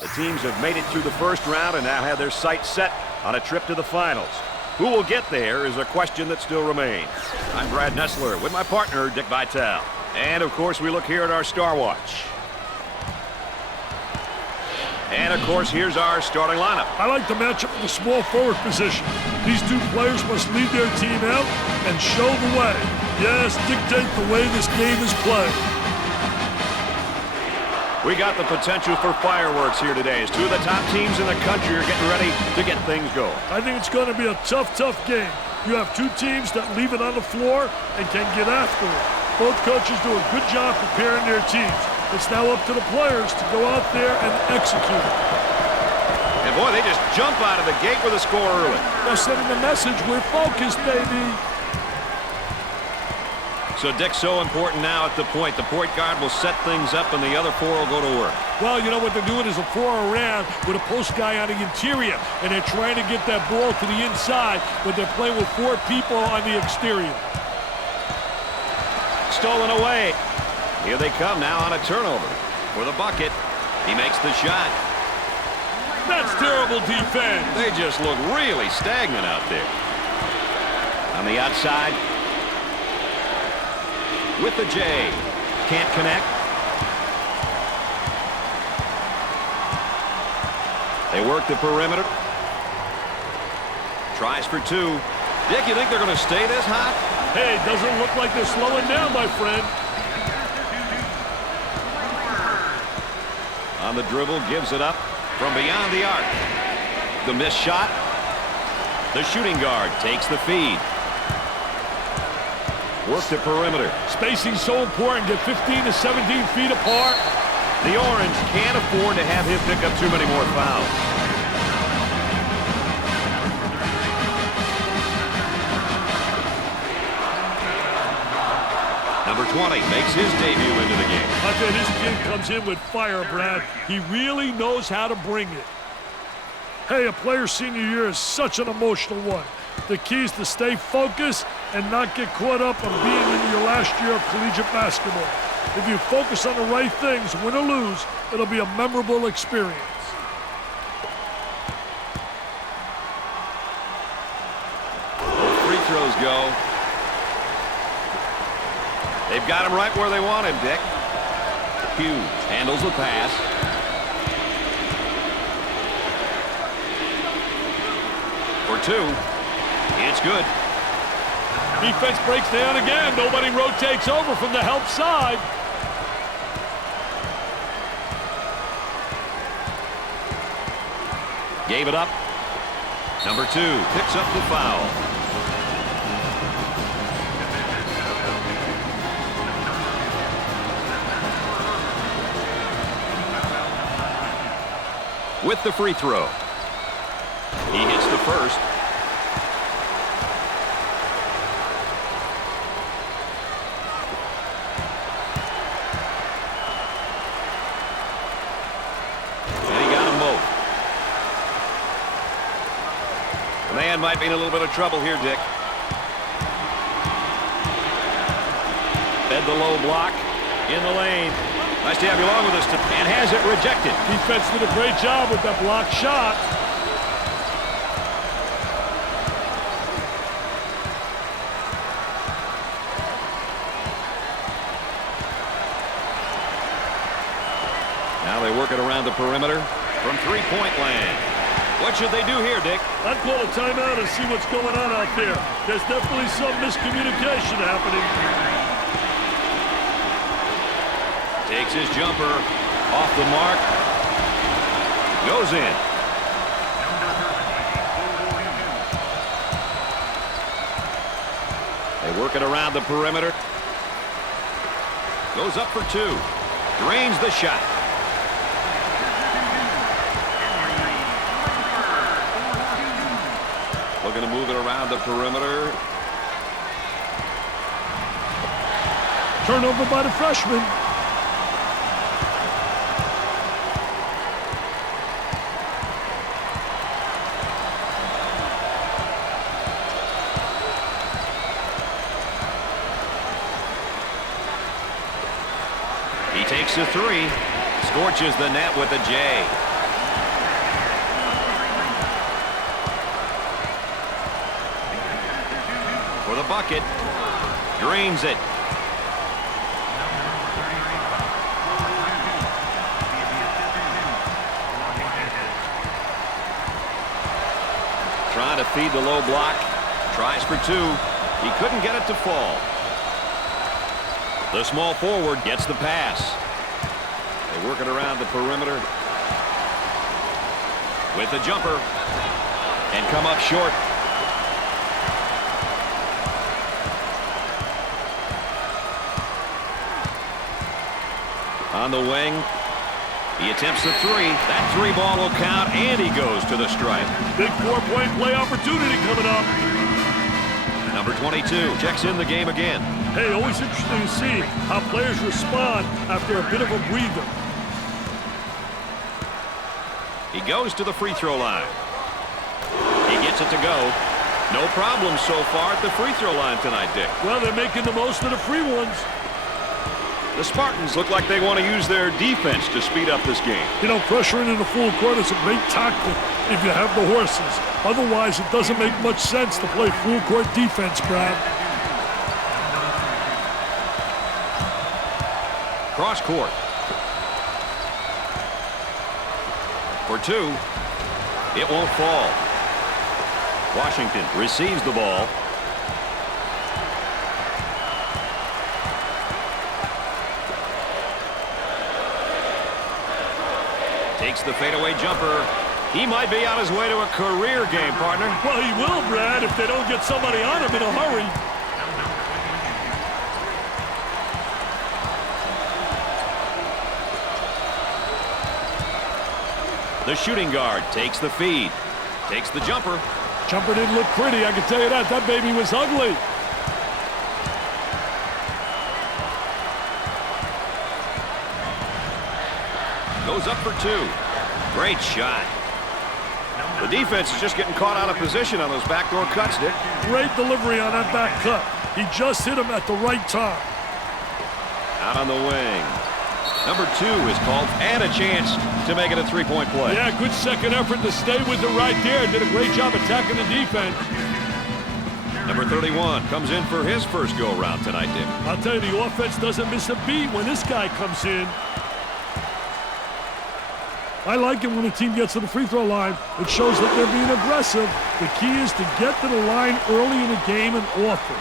The teams have made it through the first round and now have their sights set on a trip to the finals. Who will get there is a question that still remains. I'm Brad Nessler with my partner, Dick Vitale. And, of course, we look here at our Star Watch. And, of course, here's our starting lineup. I like the matchup in the small forward position. These two players must lead their team out and show the way. Yes, dictate the way this game is played. We got the potential for fireworks here today as two of the top teams in the country are getting ready to get things going. I think it's going to be a tough game. You have two teams that leave it on the floor and can get after it. Both coaches do a good job preparing their teams. It's now up to the players to go out there and execute. And boy, they just jump out of the gate with a score early. They're sending the message, we're focused, baby. So, Dick, so important now at the point. The point guard will set things up and the other four will go to work. Well, you know what they're doing is a four around with a post guy on the interior, and they're trying to get that ball to the inside, but they're playing with four people on the exterior. Stolen away. Here they come now on a turnover. For the bucket, he makes the shot. That's terrible defense. They just look really stagnant out there. On the outside, with the J. Can't connect. They work the perimeter. Tries for two. Dick, you think they're going to stay this hot? Hey, doesn't look like they're slowing down, my friend. On the dribble, gives it up from beyond the arc. The missed shot. The shooting guard takes the feed. Work the perimeter. Spacing so important. Get 15 to 17 feet apart. The Orange can't afford to have him pick up too many more fouls. Number 20 makes his debut into the game. I tell you, this kid comes in with fire, Brad. He really knows how to bring it. Hey, a player's senior year is such an emotional one. The key is to stay focused and not get caught up on being in your last year of collegiate basketball. If you focus on the right things, win or lose, it'll be a memorable experience. Both free throws go. They've got him right where they want him, Dick. Hughes handles the pass. For two. It's good. Defense breaks down again. Nobody rotates over from the help side. Gave it up. Number two picks up the foul. With the free throw. He hits the first. Man might be in a little bit of trouble here, Dick. Fed the low block in the lane. Nice to have you along with us, and has it rejected. Defense did a great job with that block shot. Now they work it around the perimeter from three-point land. What should they do here, Dick? I'd call a timeout and see what's going on out there. There's definitely some miscommunication happening. Takes his jumper off the mark. Goes in. They work it around the perimeter. Goes up for two. Drains the shot. Looking to move it around the perimeter. Turnover by the freshman. He takes a three. Scorches the net with a J. bucket. Drains it. Trying to feed the low block. Tries for two. He couldn't get it to fall. The small forward gets the pass. They work it around the perimeter with the jumper and come up short. On the wing, he attempts the three. That three ball will count, and he goes to the stripe. Big four-point play opportunity coming up. Number 22 checks in the game again. Hey, always interesting to see how players respond after a bit of a breather. He goes to the free throw line. He gets it to go. No problem so far at the free throw line tonight, Dick. Well, they're making the most of the free ones. The Spartans look like they want to use their defense to speed up this game. You know, pressuring in the full court is a great tactic if you have the horses. Otherwise, it doesn't make much sense to play full court defense, Brad. Cross court. For two. It won't fall. Washington receives the ball. Takes the fadeaway jumper. He might be on his way to a career game, partner. Well, he will, Brad, if they don't get somebody on him in a hurry. The shooting guard takes the feed. Takes the jumper. Jumper didn't look pretty, I can tell you that. That baby was ugly. Goes up for two. Great shot. The defense is just getting caught out of position on those backdoor cuts, Dick. Great delivery on that back cut. He just hit him at the right time. Out on the wing. Number two is called, and a chance to make it a three-point play. Yeah, good second effort to stay with it right there. Did a great job attacking the defense. Number 31 comes in for his first go-around tonight, Dick. I'll tell you, the offense doesn't miss a beat when this guy comes in. I like it when a team gets to the free throw line. It shows that they're being aggressive. The key is to get to the line early in the game and often.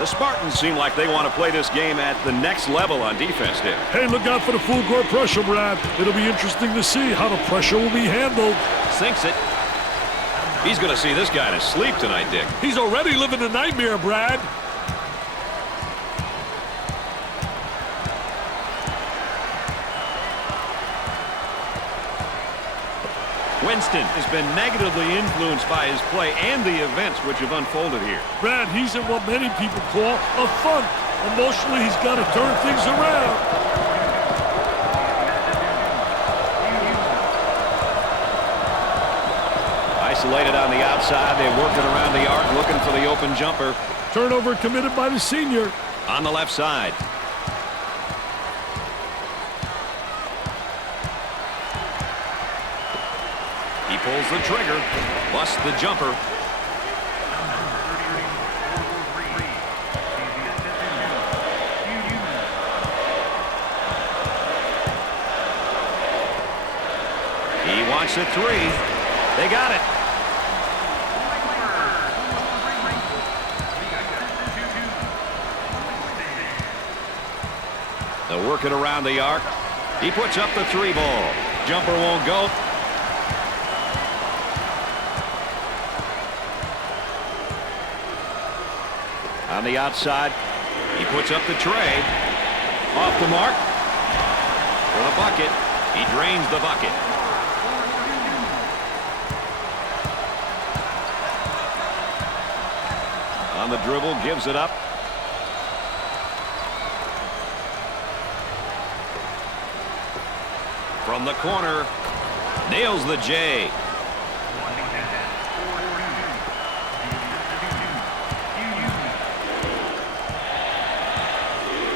The Spartans seem like they want to play this game at the next level on defense, Dick. Hey, look out for the full court pressure, Brad. It'll be interesting to see how the pressure will be handled. Sinks it. He's going to see this guy to sleep tonight, Dick. He's already living the nightmare, Brad. Winston has been negatively influenced by his play and the events which have unfolded here. Brad, he's in what many people call a funk. Emotionally, he's got to turn things around. Isolated on the outside, they're working around the arc, looking for the open jumper. Turnover committed by the senior. On the left side. He pulls the trigger, busts the jumper. He wants a three. They got it. They'll work it around the arc. He puts up the three ball. Jumper won't go. On the outside, he puts up the tray. Off the mark. For the bucket. He drains the bucket. On the dribble, gives it up. From the corner, nails the J.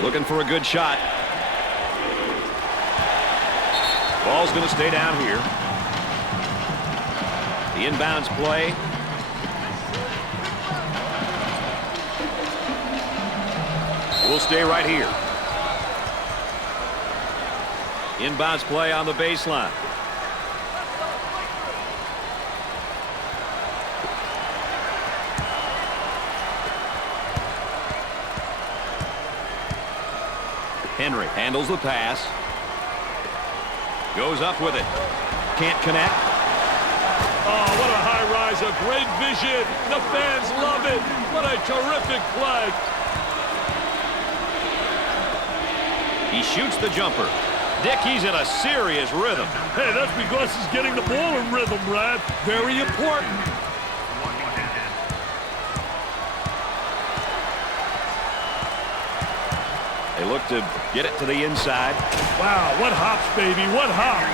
Looking for a good shot. Ball's going to stay down here. The inbounds play. We'll stay right here. Inbounds play on the baseline. Henry handles the pass. Goes up with it. Can't connect. Oh, what a high riser. Great vision. The fans love it. What a terrific play. He shoots the jumper. Dick, he's in a serious rhythm. Hey, that's because he's getting the ball in rhythm, Brad. Very important. They look to get it to the inside. Wow, what hops, baby, what hops.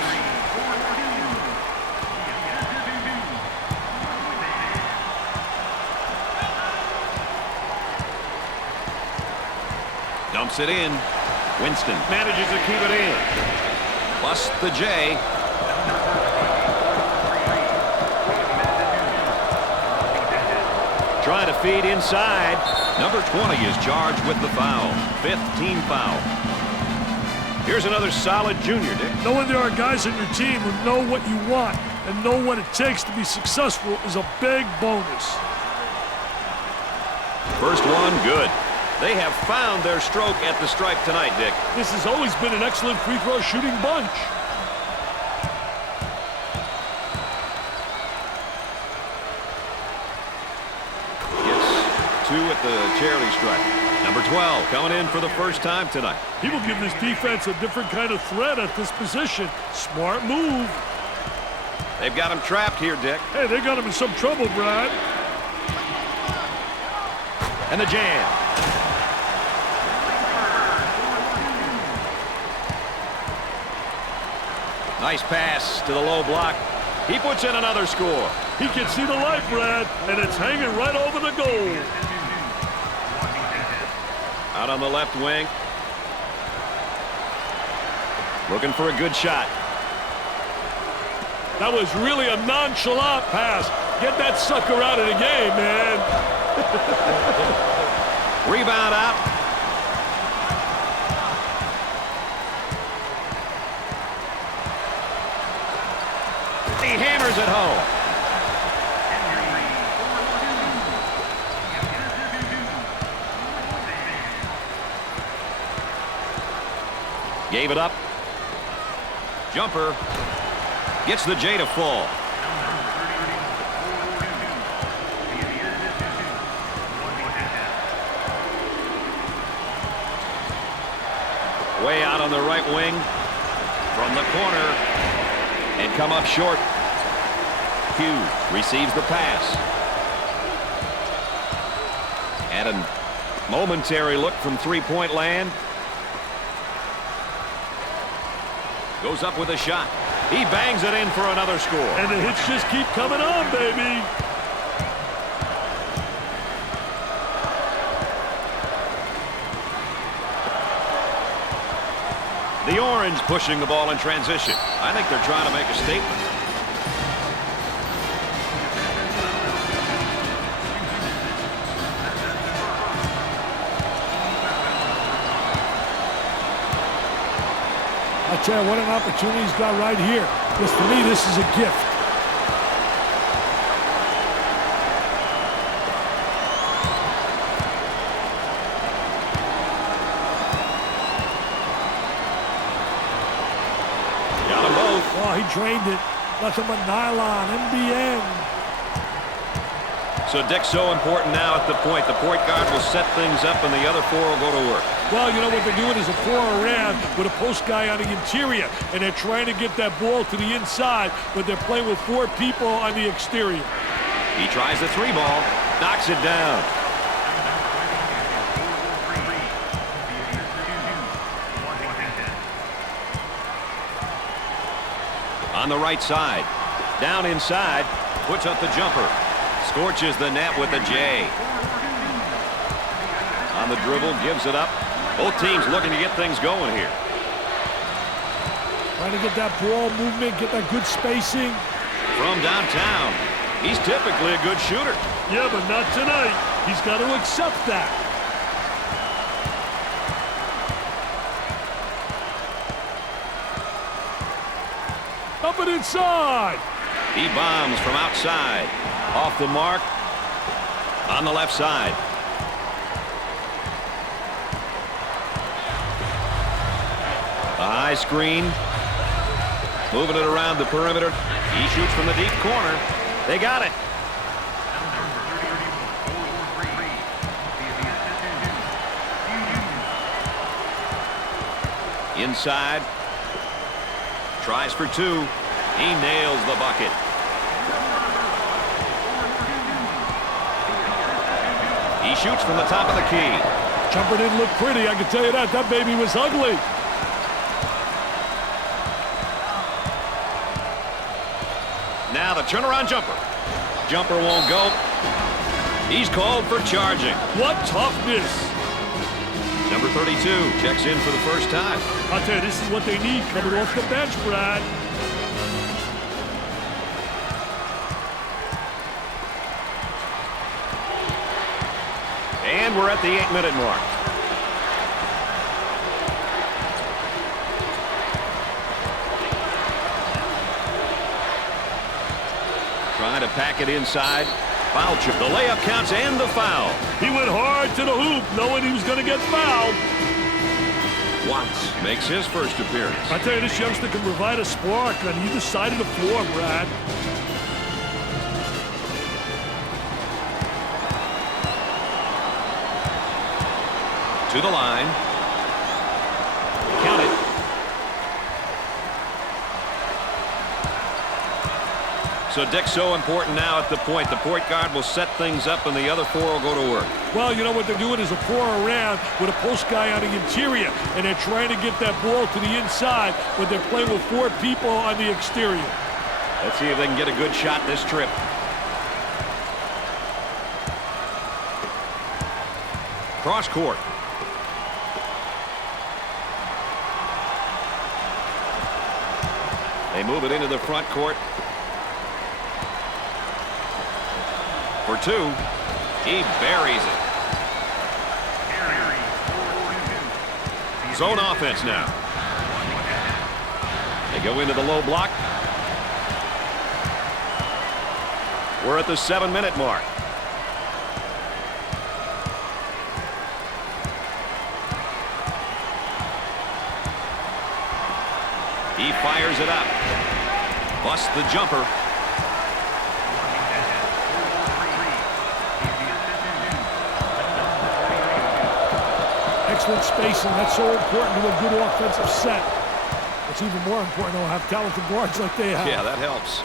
Dumps it in. Winston manages to keep it in. Plus the J. Trying to feed inside. Number 20 is charged with the foul. 5th team foul. Here's another solid junior, Dick. Knowing there are guys on your team who know what you want and know what it takes to be successful is a big bonus. First one, good. They have found their stroke at the stripe tonight, Dick. This has always been an excellent free throw shooting bunch. Gets 2 at the charity stripe. Number 12 coming in for the first time tonight. He will give this defense a different kind of threat at this position. Smart move. They've got him trapped here, Dick. Hey, they got him in some trouble, Brad. And the jam. Nice pass to the low block. He puts in another score. He can see the light, Brad, and it's hanging right over the goal. Out on the left wing. Looking for a good shot. That was really a nonchalant pass. Get that sucker out of the game, man. Rebound out. He hammers it home. Gave it up. Jumper. Gets the J to fall. Way out on the right wing. From the corner. And come up short. Hughes receives the pass. And a momentary look from three-point land. Goes up with a shot. He bangs it in for another score. And the hits just keep coming on, baby. The Orange pushing the ball in transition. I think they're trying to make a statement. I tell you what an opportunity he's got right here. Because to me, this is a gift. Got them both. Oh, he drained it. Nothing but nylon, MBN. So Dick's so important now at the point. The point guard will set things up and the other four will go to work. Well, you know what they're doing is a 4-around with a post guy on the interior, and they're trying to get that ball to the inside, but they're playing with 4 people on the exterior. He tries the 3 ball, knocks it down. On the right side, down inside, puts up the jumper, scorches the net with a J. On the dribble, gives it up. Both teams looking to get things going here. Trying to get that ball movement, get that good spacing. From downtown, he's typically a good shooter. Yeah, but not tonight. He's got to accept that. Up and inside. He bombs from outside. Off the mark. On the left side. A high screen. Moving it around the perimeter. He shoots from the deep corner. They got it. Inside. Tries for two. He nails the bucket. He shoots from the top of the key. Jumper didn't look pretty, I can tell you that. That baby was ugly. Now the turnaround jumper. Jumper won't go. He's called for charging. What toughness. Number 32 checks in for the first time. I'll tell you, this is what they need coming off the bench, Brad. And we're at the 8-minute mark. Trying to pack it inside. Foul chip. The layup counts and the foul. He went hard to the hoop, knowing he was going to get fouled. Watts makes his first appearance. I tell you, this youngster can provide a spark on either side of the floor, Brad. To the line. Count it. So Dick's so important now at the point. The point guard will set things up and the other four will go to work. Well, you know what they're doing is a four around with a post guy on the interior, and they're trying to get that ball to the inside, but they're playing with four people on the exterior. Let's see if they can get a good shot this trip. Cross court. They move it into the front court. For two. He buries it. Zone offense now. They go into the low block. We're at the 7-minute mark. He fires it up. Busts the jumper. Excellent spacing. That's so important to a good offensive set. It's even more important to have talented guards like they have. Yeah, that helps.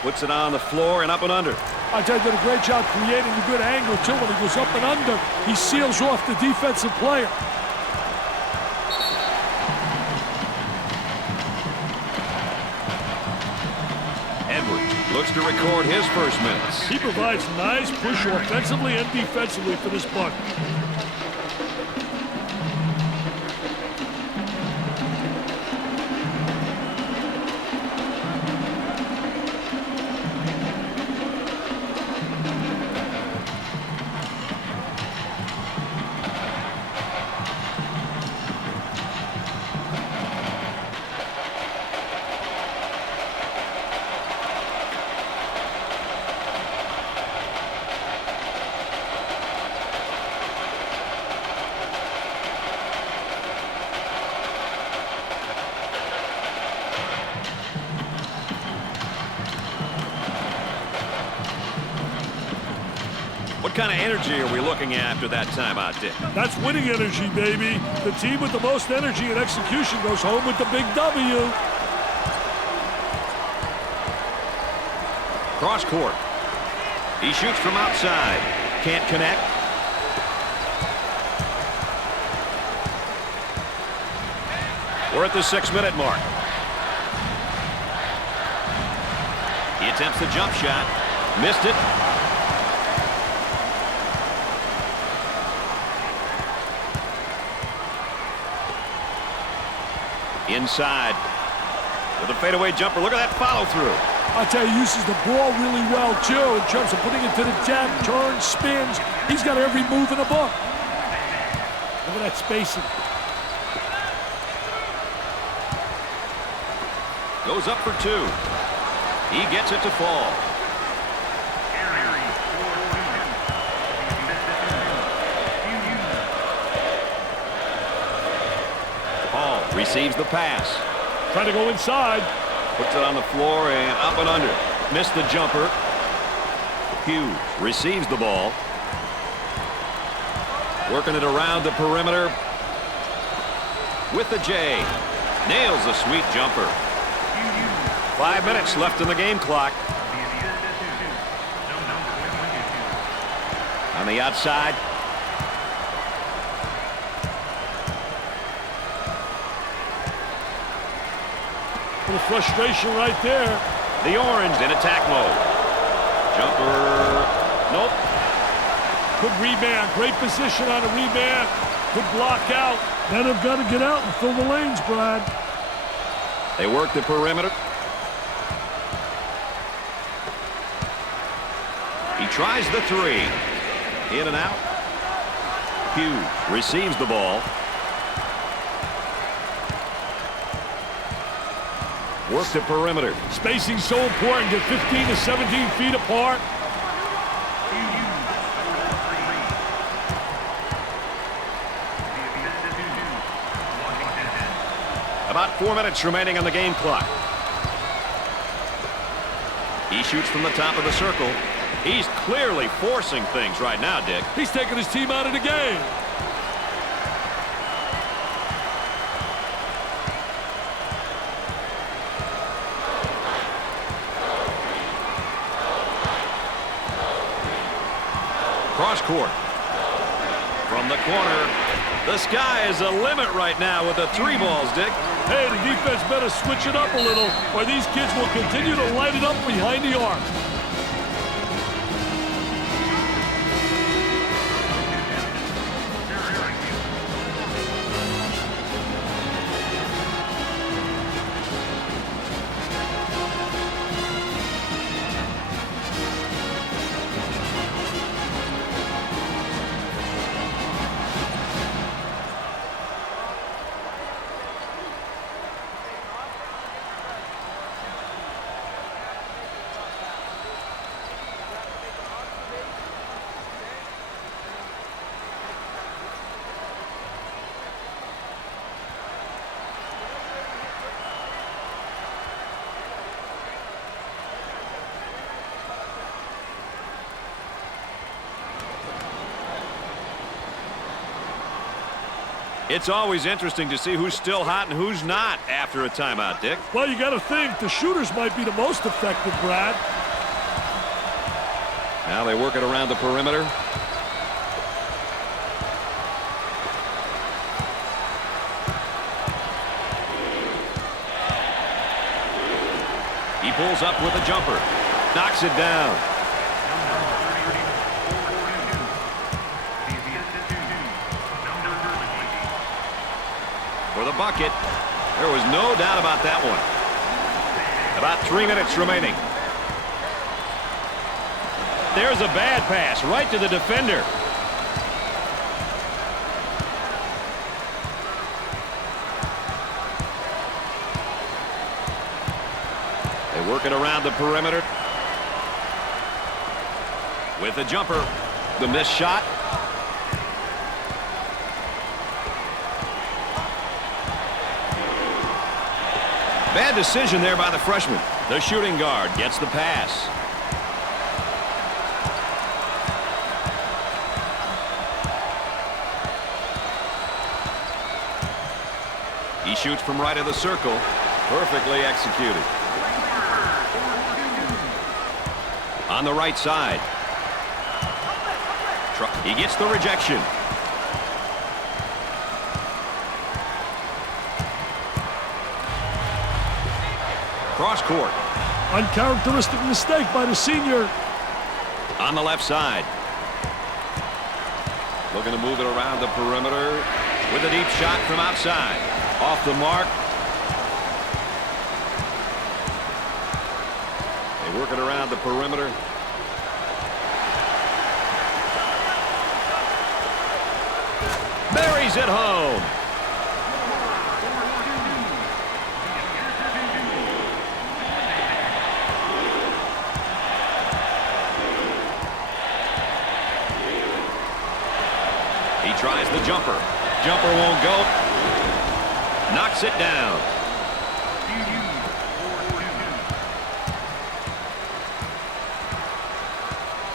Puts it on the floor and up and under. I tell you, did a great job creating a good angle, too. When he goes up and under, he seals off the defensive player. Edwards looks to record his first minutes. He provides nice push offensively and defensively for this buck. What kind of energy are we looking at after that timeout, Dick? That's winning energy, baby. The team with the most energy and execution goes home with the big W. Cross court. He shoots from outside. Can't connect. We're at the 6-minute mark. He attempts the jump shot. Missed it. Inside with a fadeaway jumper. Look at that follow through. I tell you, he uses the ball really well too in terms of putting it to the tap, turns, spins. He's got every move in the book. Look at that spacing. Goes up for 2. He gets it to fall. Paul receives the pass. Trying to go inside. Puts it on the floor and up and under. Missed the jumper. Hughes receives the ball. Working it around the perimeter. With the J. Nails a sweet jumper. 5 minutes left in the game clock. On the outside. A little frustration right there. The Orange in attack mode. Jumper. Nope. Good rebound. Great position on a rebound. Good block out. Men have got to get out and fill the lanes, Brad. They work the perimeter. He tries the 3. In and out. Hughes receives the ball. Work the perimeter. Spacing so important. Get 15 to 17 feet apart. About 4 minutes remaining on the game clock. He shoots from the top of the circle. He's clearly forcing things right now, Dick. He's taking his team out of the game. Cross court. From the corner. The sky is the limit right now with the 3 balls, Dick. Hey, the defense better switch it up a little, or these kids will continue to light it up behind the arc. It's always interesting to see who's still hot and who's not after a timeout, Dick. Well, you got to think the shooters might be the most effective, Brad. Now they work it around the perimeter. He pulls up with a jumper. Knocks it down. For the bucket. There was no doubt about that one. About 3 minutes remaining. There's a bad pass right to the defender. They work it around the perimeter. With a jumper. The missed shot. Bad decision there by the freshman. The shooting guard gets the pass. He shoots from right of the circle. Perfectly executed. On the right side. He gets the rejection. Cross court. Uncharacteristic mistake by the senior. On the left side. Looking to move it around the perimeter with a deep shot from outside. Off the mark. They work it around the perimeter. buries it home. He tries the jumper. Jumper won't go. Knocks it down.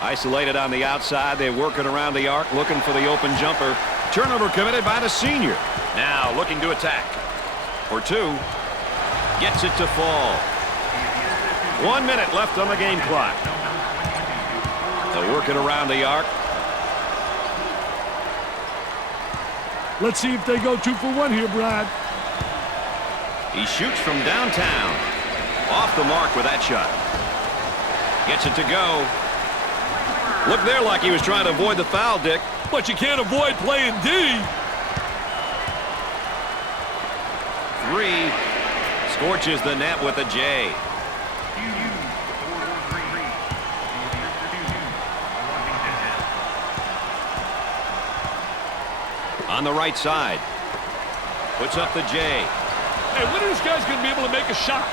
Isolated on the outside. They're working around the arc, looking for the open jumper. Turnover committed by the senior. Now looking to attack. For two. Gets it to fall. 1 minute left on the game clock. They're working around the arc. Let's see if they go 2 for 1 here, Brad. He shoots from downtown. Off the mark with that shot. Gets it to go. Looked there like he was trying to avoid the foul, Dick. But you can't avoid playing D. 3. Scorches the net with a J. On the right side. Puts up the J. Hey, when are these guys going to be able to make a shot?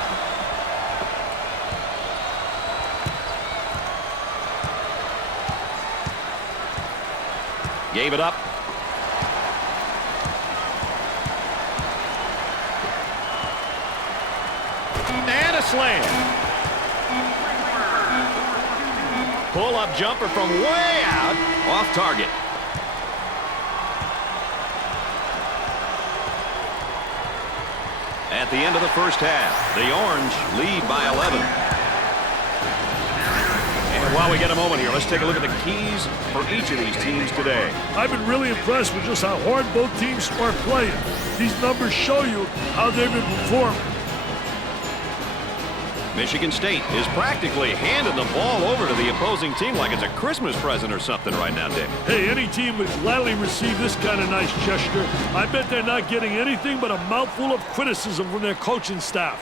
Gave it up. And a slam. Pull-up jumper from way out. Off target. At the end of the first half, the Orange lead by 11. And while we get a moment here, let's take a look at the keys for each of these teams today. I've been really impressed with just how hard both teams are playing. These numbers show you how they've been performing. Michigan State is practically handing the ball over to the opposing team like it's a Christmas present or something right now, Dick. Hey, any team would gladly receive this kind of nice gesture. I bet they're not getting anything but a mouthful of criticism from their coaching staff.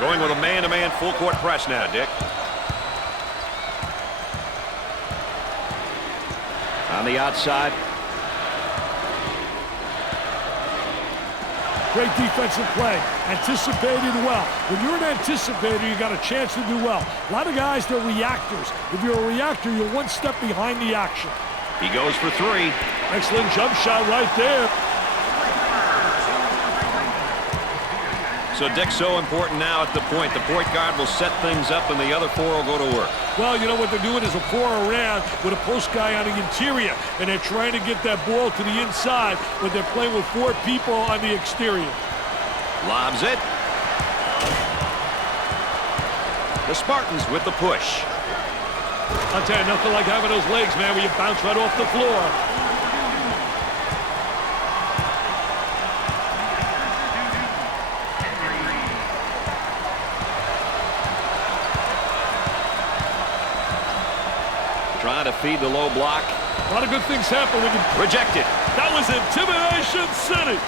Going with a man-to-man full-court press now, Dick. On the outside. Great defensive play. Anticipated well. When you're an anticipator, you got a chance to do well. A lot of guys, they're reactors. If you're a reactor, you're one step behind the action. He goes for 3. Excellent jump shot right there. So Dick's so important now at the point. The point guard will set things up and the other 4 will go to work. Well, you know what they're doing is a 4 around with a post guy on the interior, and they're trying to get that ball to the inside, but they're playing with 4 people on the exterior. Lobs it. The Spartans with the push. I'll tell you, nothing like having those legs, man, where you bounce right off the floor. Trying to feed the low block. A lot of good things happen when you... Rejected. That was Intimidation City.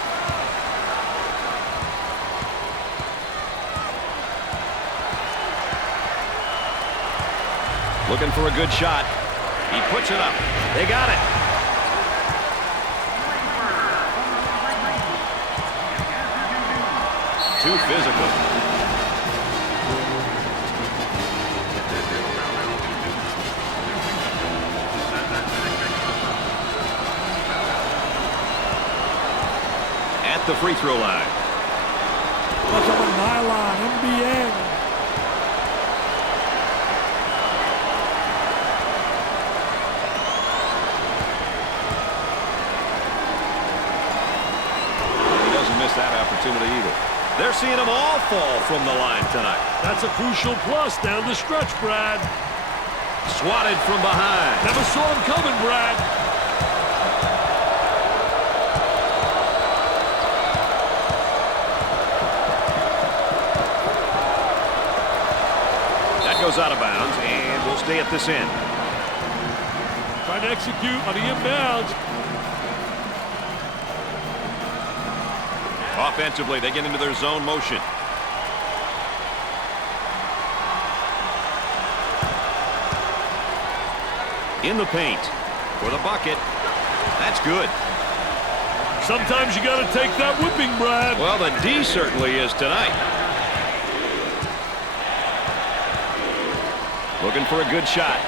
Looking for a good shot. He puts it up. They got it. Too physical. The free throw line. Look at the nylon, NBA. He doesn't miss that opportunity either. They're seeing them all fall from the line tonight. That's a crucial plus down the stretch, Brad. Swatted from behind. Never saw him coming, Brad. Goes out of bounds and will stay at this end. Trying to execute on the inbounds. Offensively, they get into their zone motion. In the paint. For the bucket. That's good. Sometimes you got to take that whipping, Brad. Well, the D certainly is tonight. Looking for a good shot.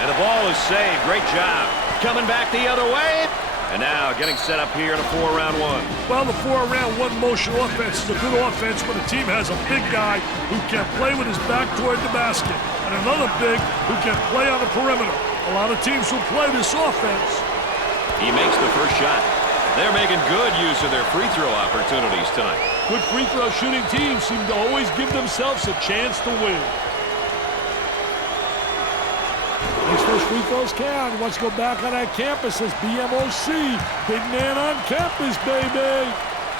And the ball is saved. Great job. Coming back the other way. And now getting set up here in a 4-round one. Well, the 4-round-1 motion offense is a good offense when the team has a big guy who can play with his back toward the basket and another big who can play on the perimeter. A lot of teams will play this offense. He makes the first shot. They're making good use of their free throw opportunities tonight. Good free throw shooting teams seem to always give themselves a chance to win. Makes those free throws count. He wants to go back on that campus as BMOC. Big man on campus, baby.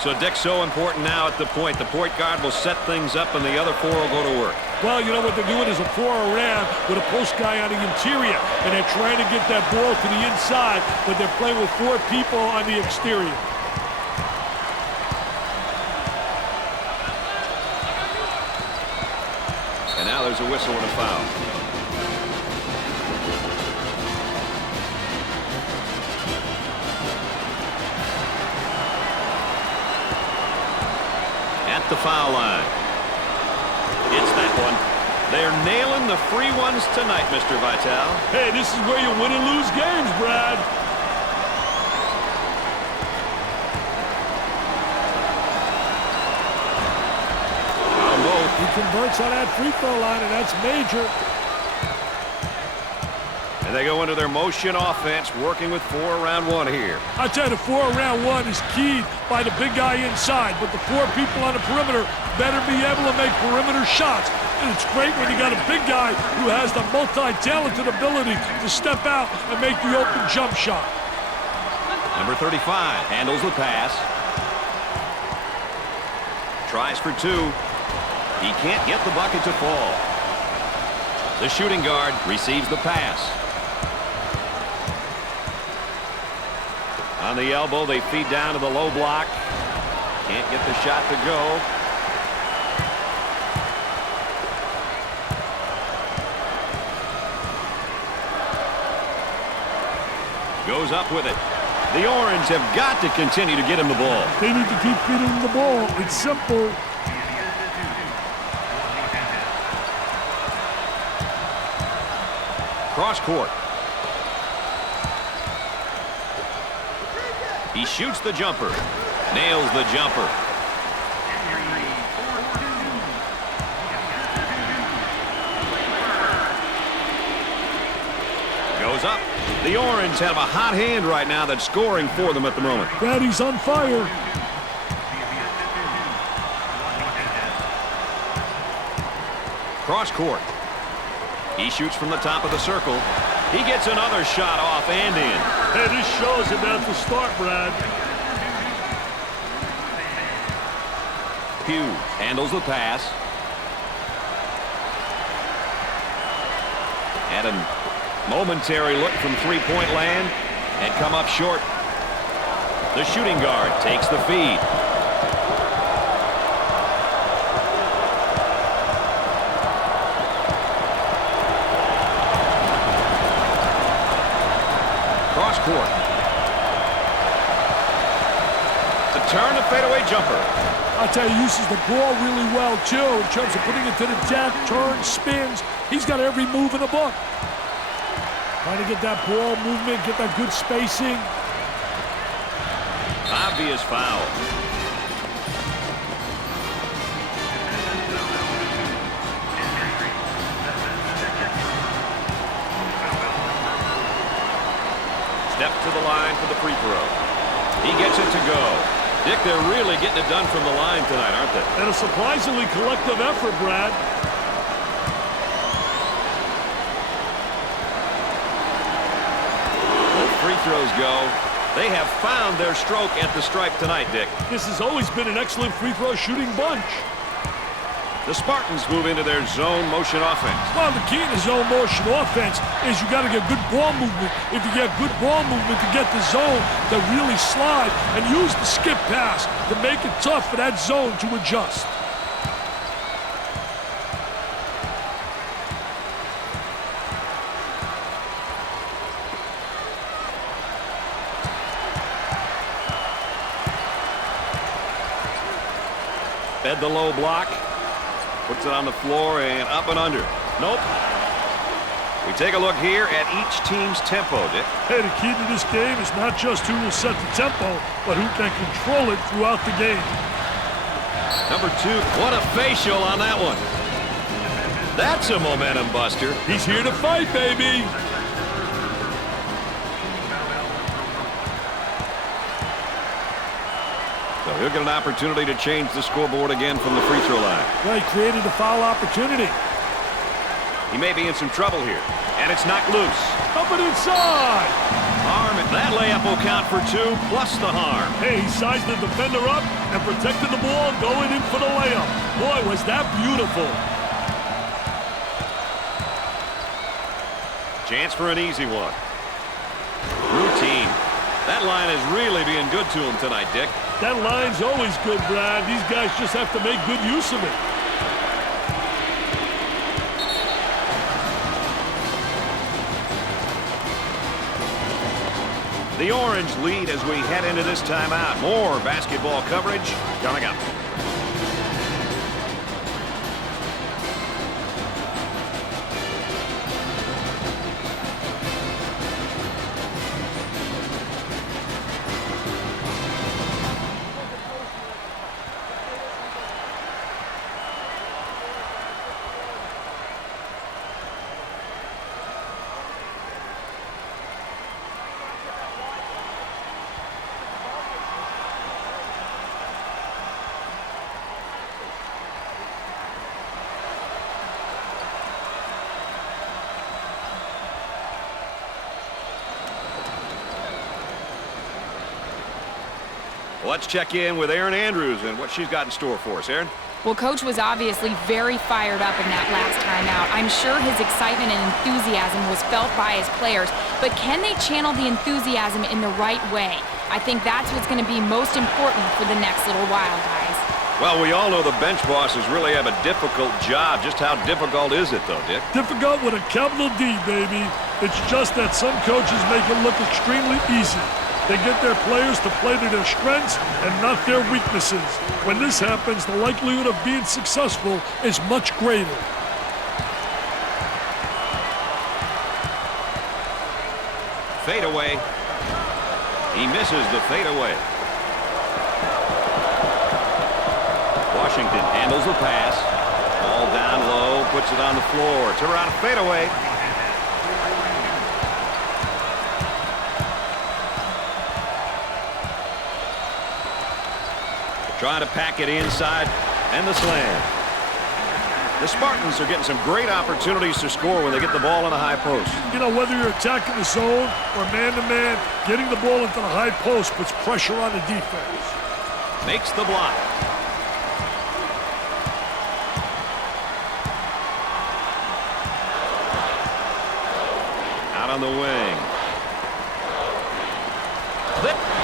So Dick, so important now at the point. The point guard will set things up and the other four will go to work. Well, you know what they're doing is a 4-around with a post guy on the interior. And they're trying to get that ball to the inside, but they're playing with 4 people on the exterior. And now there's a whistle and a foul. At the foul line. It's that one. They're nailing the free ones tonight, Mr. Vitale. Hey, this is where you win and lose games, Brad. He converts on that free throw line, and that's major. And they go into their motion offense, working with 4-round-1 here. I tell you, the 4-round-1 is keyed by the big guy inside, but the 4 people on the perimeter better be able to make perimeter shots. And it's great when you got a big guy who has the multi-talented ability to step out and make the open jump shot. Number 35 handles the pass. Tries for 2. He can't get the bucket to fall. The shooting guard receives the pass. On the elbow, they feed down to the low block. Can't get the shot to go. Goes up with it. The Orange have got to continue to get him the ball. They need to keep feeding him the ball. It's simple. Cross court. He shoots the jumper. Nails the jumper. Goes up. The Orange have a hot hand right now that's scoring for them at the moment. Brady's on fire. Cross court. He shoots from the top of the circle. He gets another shot off and in. Hey, this show's about to start, Brad. Pugh handles the pass. Had a momentary look from three-point land and come up short. The shooting guard takes the feed. Cross court. To turn a fadeaway jumper. I'll tell you, he uses the ball really well, too, in terms of putting it to the deck, turns, spins. He's got every move in the book. Trying to get that ball movement, get that good spacing. Obvious foul. Step to the line for the free throw. He gets it to go. Dick, they're really getting it done from the line tonight, aren't they? And a surprisingly collective effort, Brad. Both free throws go. They have found their stroke at the stripe tonight, Dick. This has always been an excellent free throw shooting bunch. The Spartans move into their zone motion offense. Well, the key in the zone motion offense is you got to get good ball movement. If you get good ball movement to get the zone to really slide and use the skip pass to make it tough for that zone to adjust. Instead, the low block. Puts it on the floor and up and under. Nope. We take a look here at each team's tempo, Dick. Hey, the key to this game is not just who will set the tempo, but who can control it throughout the game. Number 2, what a facial on that one. That's a momentum buster. He's here to fight, baby. So he'll get an opportunity to change the scoreboard again from the free throw line. Well, he created a foul opportunity. He may be in some trouble here, and it's knocked loose. Up and inside. Harm, that layup will count for 2, plus the harm. Hey, he sized the defender up and protected the ball going in for the layup. Boy, was that beautiful. Chance for an easy one. Routine. That line is really being good to him tonight, Dick. That line's always good, Brad. These guys just have to make good use of it. The Orange lead as we head into this timeout. More basketball coverage coming up. Let's check in with Erin Andrews and what she's got in store for us. Erin? Well, Coach was obviously very fired up in that last timeout. I'm sure his excitement and enthusiasm was felt by his players, but can they channel the enthusiasm in the right way? I think that's what's going to be most important for the next little while, guys. Well, we all know the bench bosses really have a difficult job. Just how difficult is it, though, Dick? Difficult with a capital D, baby. It's just that some coaches make it look extremely easy. They get their players to play to their strengths and not their weaknesses. When this happens, the likelihood of being successful is much greater. Fadeaway. He misses the fadeaway. Washington handles the pass. Ball down low, puts it on the floor. Turn around, fadeaway. Trying to pack it inside, and the slam. The Spartans are getting some great opportunities to score when they get the ball in the high post. You know, whether you're attacking the zone or man-to-man, getting the ball into the high post puts pressure on the defense. Makes the block. Out on the wing.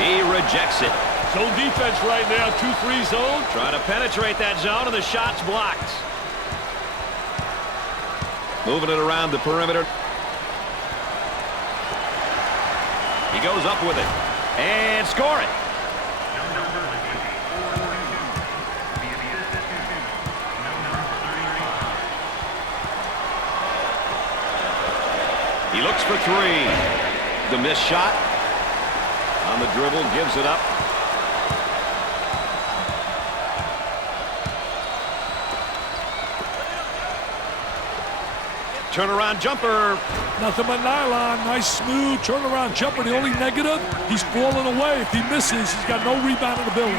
He rejects it. Zone defense right now, 2-3 zone. Trying to penetrate that zone, and the shot's blocked. Moving it around the perimeter. He goes up with it. And score it. He looks for 3. The missed shot. On the dribble, gives it up. Turnaround jumper. Nothing but nylon. Nice, smooth turnaround jumper. The only negative, he's falling away. If he misses, he's got no rebounding ability.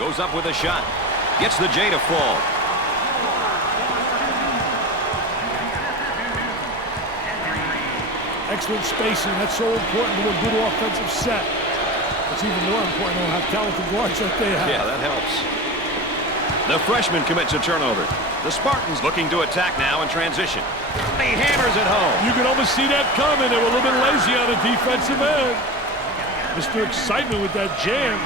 Goes up with a shot. Gets the J to fall. Excellent spacing. That's so important to a good offensive set. It's even more important to have talented guards like they have. Yeah, that helps. The freshman commits a turnover. The Spartans looking to attack now in transition. He hammers it home. You can almost see that coming. They were a little bit lazy on the defensive end. Mr. Excitement with that jam.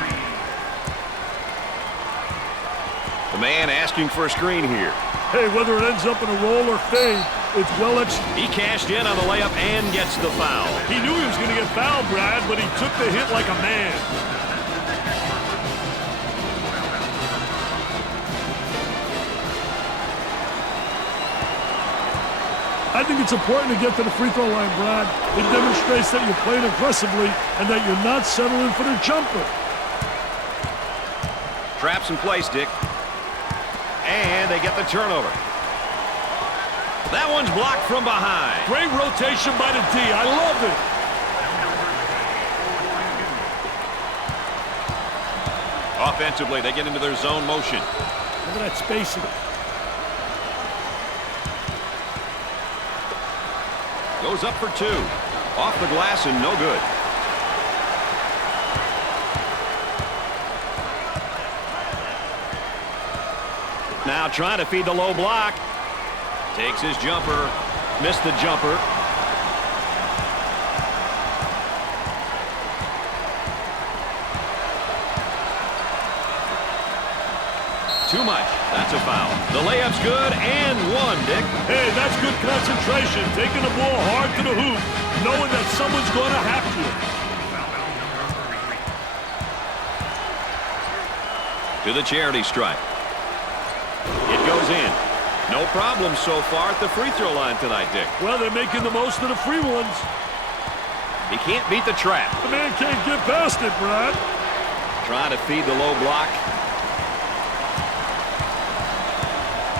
The man asking for a screen here. Hey, whether it ends up in a roll or fade, It's well executed. He cashed in on the layup and gets the foul. He knew he was going to get fouled, Brad, but he took the hit like a man. I think it's important to get to the free throw line, Brad. It demonstrates that you're playing aggressively and that you're not settling for the jumper. Traps in place, Dick. And they get the turnover. That one's blocked from behind. Great rotation by the D. I love it. Offensively, they get into their zone motion. Look at that spacing. Goes up for two. Off the glass and no good. Now trying to feed the low block. Takes his jumper. Missed the jumper. Too much. That's a foul. The layup's good and one, Dick. Hey, that's good concentration. Taking the ball hard to the hoop, knowing that someone's going to have to. To the charity stripe. It goes in. No problem so far at the free throw line tonight, Dick. Well, they're making the most of the free ones. He can't beat the trap. The man can't get past it, Brad. Trying to feed the low block.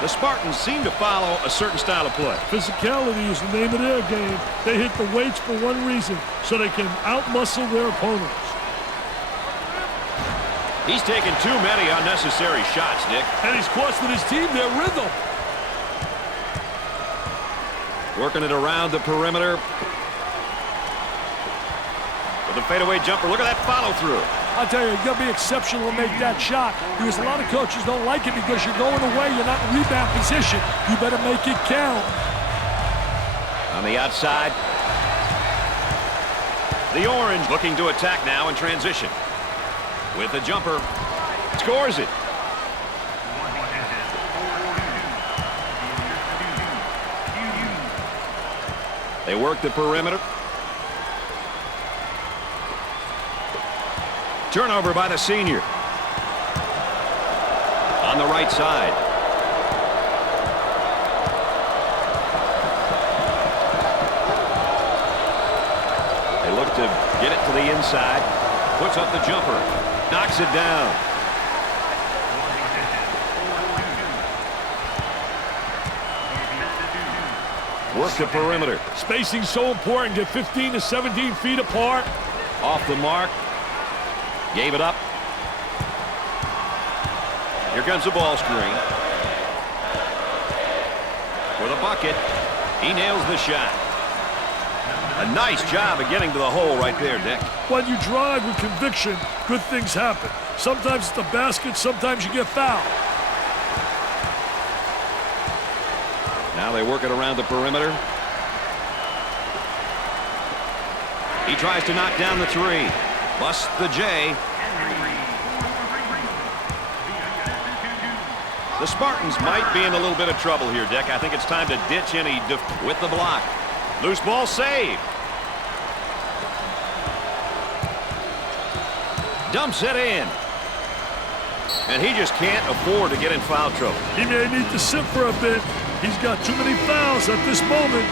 The Spartans seem to follow a certain style of play. Physicality is the name of their game. They hit the weights for one reason, so they can outmuscle their opponents. He's taken too many unnecessary shots, Dick. And he's costing his team their rhythm. Working it around the perimeter. With a fadeaway jumper. Look at that follow-through. I'll tell you, you got to be exceptional to make that shot, because a lot of coaches don't like it because you're going away, you're not in rebound position. You better make it count. On the outside. The Orange looking to attack now in transition. With a jumper. Scores it. They work the perimeter. Turnover by the senior. On the right side. They look to get it to the inside. Puts up the jumper. Knocks it down. Work the perimeter. Spacing so important. Get 15 to 17 feet apart. Off the mark. Gave it up. Here comes the ball screen. For the bucket. He nails the shot. A nice job of getting to the hole right there, Dick. When you drive with conviction, good things happen. Sometimes it's the basket, sometimes you get fouled. Now they work it around the perimeter. He tries to knock down the three. Busts the J. The Spartans might be in a little bit of trouble here, Dick. I think it's time to ditch any with the block. Loose ball saved. Dumps it in. And he just can't afford to get in foul trouble. He may need to sit for a bit. He's got too many fouls at this moment.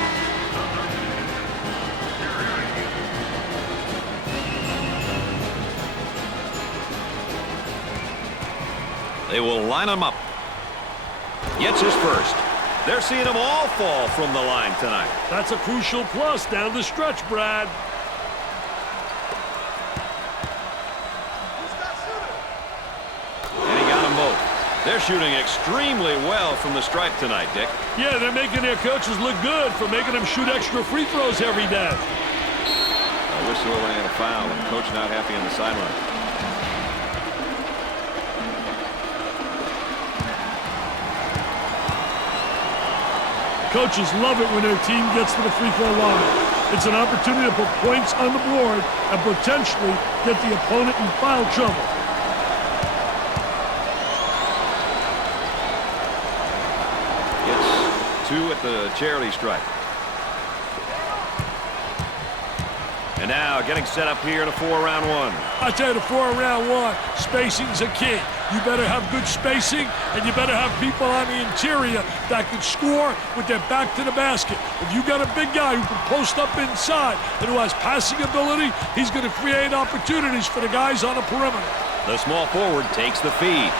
They will line him up. Gets his first. They're seeing them all fall from the line tonight. That's a crucial plus down the stretch, Brad. And he got them both. They're shooting extremely well from the stripe tonight, Dick. Yeah, they're making their coaches look good for making them shoot extra free throws every day. A whistle and a foul, and coach not happy on the sideline. Coaches love it when their team gets to the free throw line. It's an opportunity to put points on the board and potentially get the opponent in foul trouble. Gets 2 at the charity stripe. And now getting set up here in a 4-round one. I tell you, the 4-round one, spacing's a key. You better have good spacing, and you better have people on the interior that can score with their back to the basket. If you got a big guy who can post up inside and who has passing ability, he's going to create opportunities for the guys on the perimeter. The small forward takes the feed.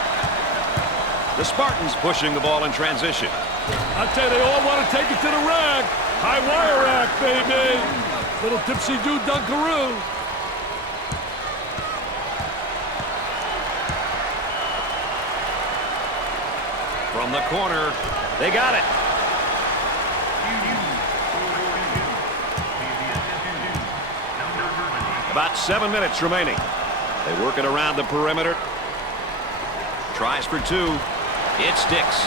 The Spartans pushing the ball in transition. I tell you, they all want to take it to the rack. High wire rack, baby. Little tipsy-do dunkaroo. From the corner, they got it. About 7 minutes remaining. They work it around the perimeter. Tries for 2. It sticks.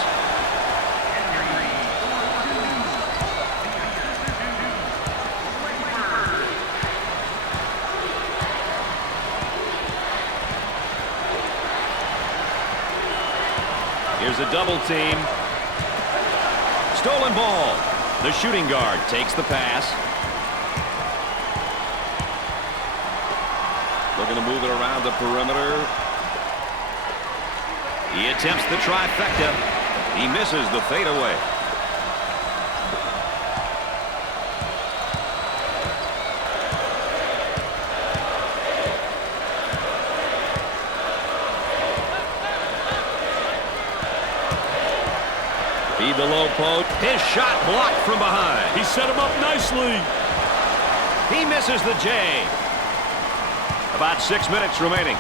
Here's a double team. Stolen ball. The shooting guard takes the pass. Looking to move it around the perimeter. He attempts the trifecta. He misses the fadeaway. Feed the low post. His shot blocked from behind. He set him up nicely. He misses the J. About 6 minutes remaining.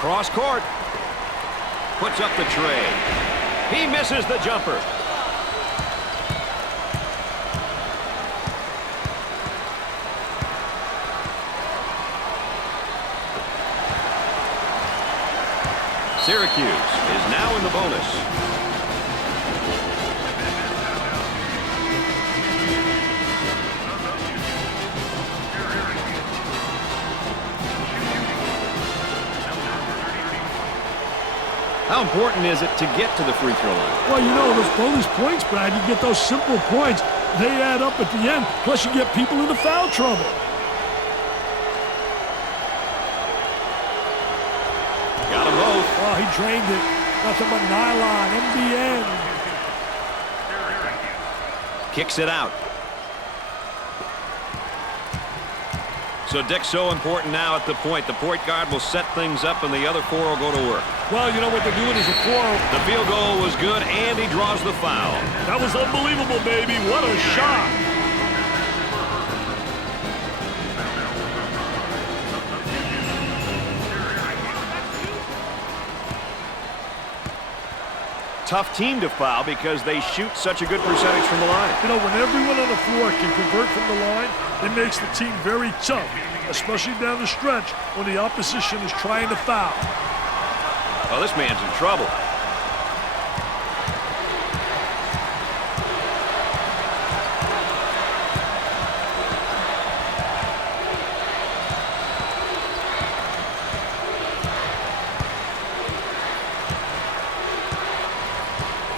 Cross court. Puts up the tray. He misses the jumper. Syracuse is now in the bonus. How important is it to get to the free throw line? Well, you know, those bonus points, Brad, you get those simple points. They add up at the end. Plus, you get people into foul trouble. Got them both. Oh, he drained it. Nothing but nylon, MBN. Kicks it out. So Dick's so important now at the point. The point guard will set things up, and the other 4 will go to work. Well, you know what they're doing is a 4. The field goal was good, and he draws the foul. That was unbelievable, baby. What a shot. Tough team to foul because they shoot such a good percentage from the line. You know, when everyone on the floor can convert from the line, it makes the team very tough, especially down the stretch when the opposition is trying to foul. Oh, this man's in trouble.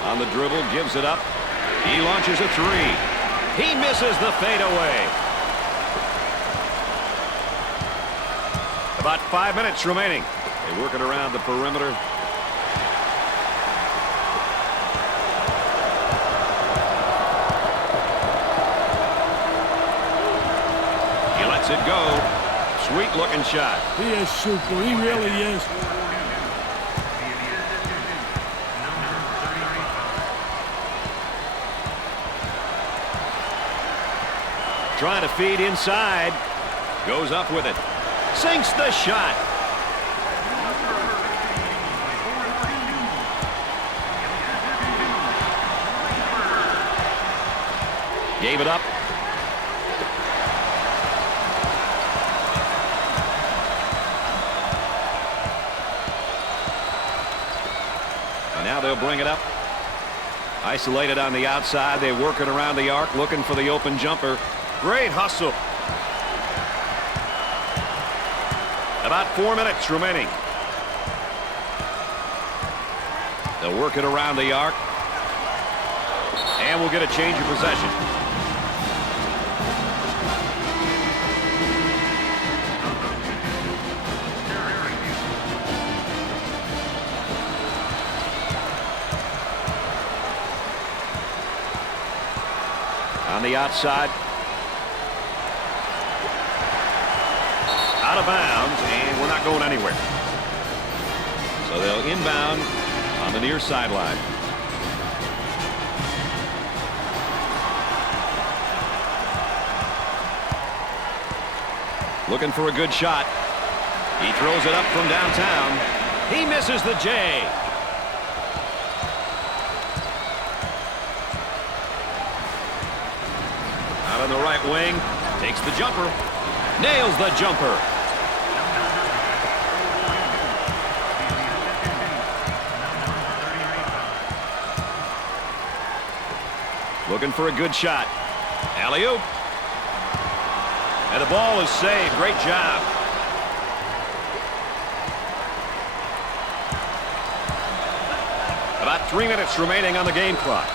On the dribble, gives it up. He launches a 3. He misses the fadeaway. About 5 minutes remaining. They work it around the perimeter. He lets it go. Sweet looking shot. He is super. He really is. Trying to feed inside. Goes up with it. Sinks the shot. Gave it up. And now they'll bring it up. Isolated on the outside. They work it around the arc, looking for the open jumper. Great hustle. About 4 minutes remaining. They'll work it around the arc. And we'll get a change of possession. On the outside. Out of bounds, and we're not going anywhere. So they'll inbound on the near sideline. Looking for a good shot. He throws it up from downtown. He misses the J. Out on the right wing. Takes the jumper. Nails the jumper. Looking for a good shot. Alley-oop. And the ball is saved. Great job. About 3 minutes remaining on the game clock.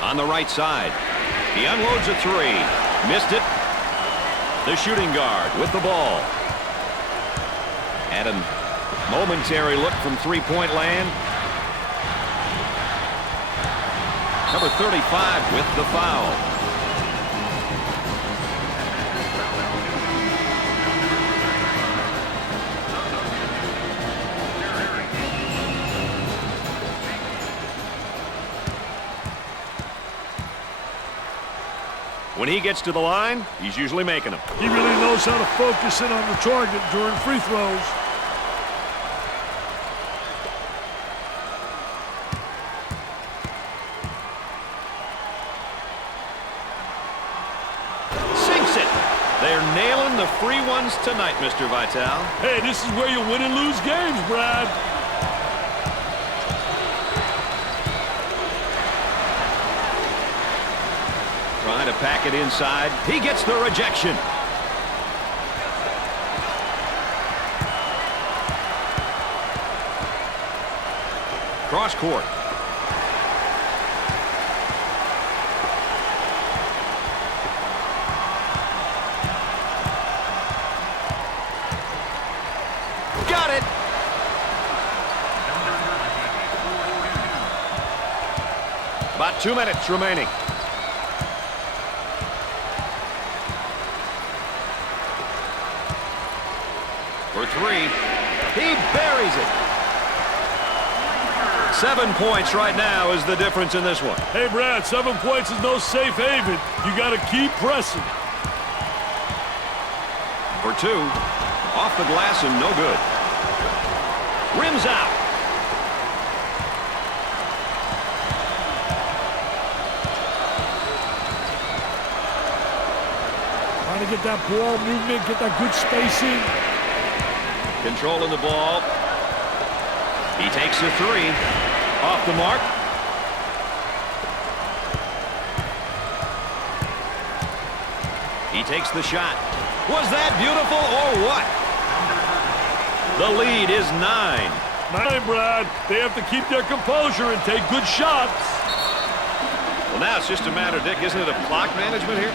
On the right side. He unloads a three. Missed it. The shooting guard with the ball. And a momentary look from three-point land. Number 35 with the foul. When he gets to the line, he's usually making them. He really knows how to focus in on the target during free throws. Sinks it. They're nailing the free ones tonight, Mr. Vitale. Hey, this is where you win and lose games, Brad. Trying to pack it inside. He gets the rejection. Cross court. Got it. About 2 minutes remaining. For three. He buries it. 7 points right now is the difference in this one. Hey, Brad, 7 points is no safe haven. You got to keep pressing. For two. Off the glass and no good. Rims out. Trying to get that ball movement, get that good spacing. Controlling the ball. He takes a three. Off the mark. He takes the shot. Was that beautiful or what? The lead is 9. 9, Brad. They have to keep their composure and take good shots. Well, now it's just a matter, Dick, isn't it, of clock management here?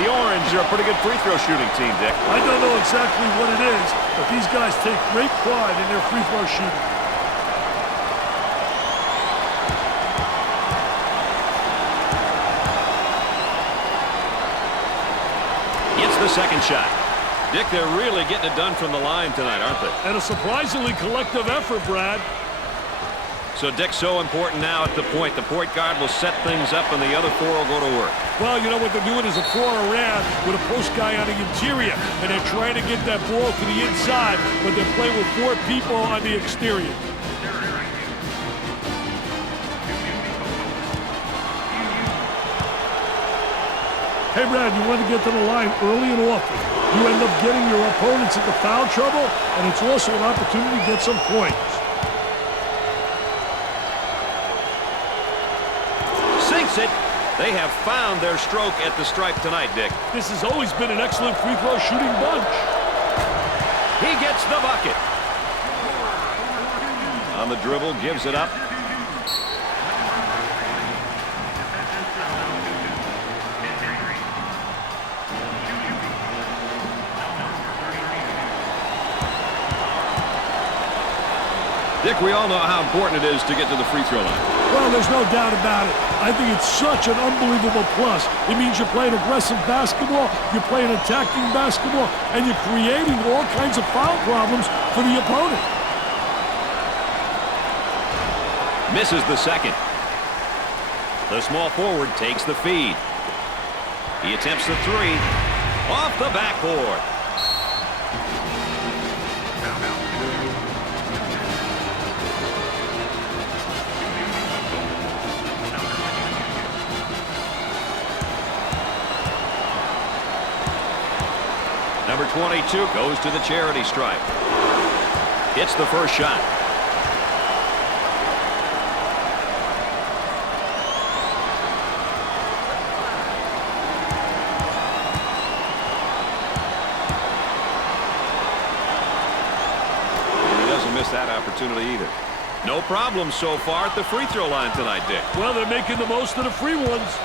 The Orange are a pretty good free throw shooting team, Dick. I don't know exactly what it is, but these guys take great pride in their free throw shooting. Gets the second shot. Dick, they're really getting it done from the line tonight, aren't they? And a surprisingly collective effort, Brad. So Dick's so important now at the point. The point guard will set things up and the other four will go to work. Well, you know what they're doing is a 4 around with a post guy on the interior, and they're trying to get that ball to the inside, but they're playing with 4 people on the exterior. Hey, Brad, you want to get to the line early and often. You end up getting your opponents into foul trouble, and it's also an opportunity to get some points. hits it. They have found their stroke at the stripe tonight, Dick. This has always been an excellent free throw shooting bunch. He gets the bucket. On the dribble, gives it up. Dick, we all know how important it is to get to the free throw line. Well, there's no doubt about it. I think it's such an unbelievable plus. It means you're playing aggressive basketball, you're playing attacking basketball, and you're creating all kinds of foul problems for the opponent. Misses the second. The small forward takes the feed. He attempts the three. Off the backboard. Number 22 goes to the charity stripe. Hits the first shot. He doesn't miss that opportunity either. No problem so far at the free throw line tonight, Dick. Well, they're making the most of the free ones.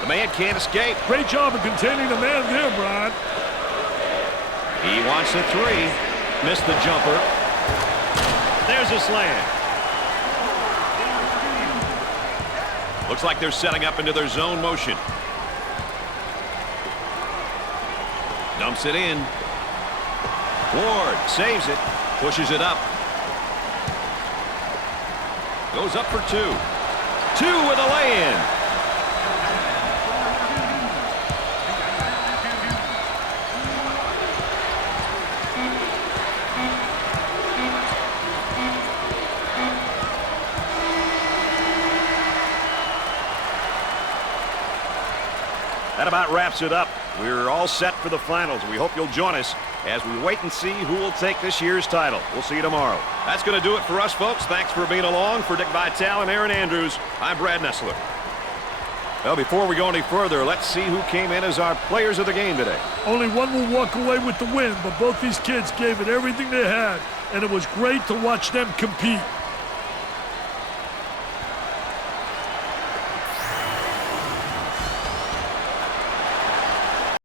The man can't escape. Great job of containing the man there, Brian. He wants a three. Missed the jumper. There's a slam. Looks like they're setting up into their zone motion. Dumps it in. Ward saves it. Pushes it up. Goes up for two. Two with a lay-in. That about wraps it up. We're all set for the finals. We hope you'll join us as we wait and see who will take this year's title. We'll see you tomorrow. That's going to do it for us, folks. Thanks for being along. For Dick Vitale and Aaron Andrews, I'm Brad Nessler. Well, before we go any further, let's see who came in as our players of the game today. Only one will walk away with the win, but both these kids gave it everything they had, and it was great to watch them compete.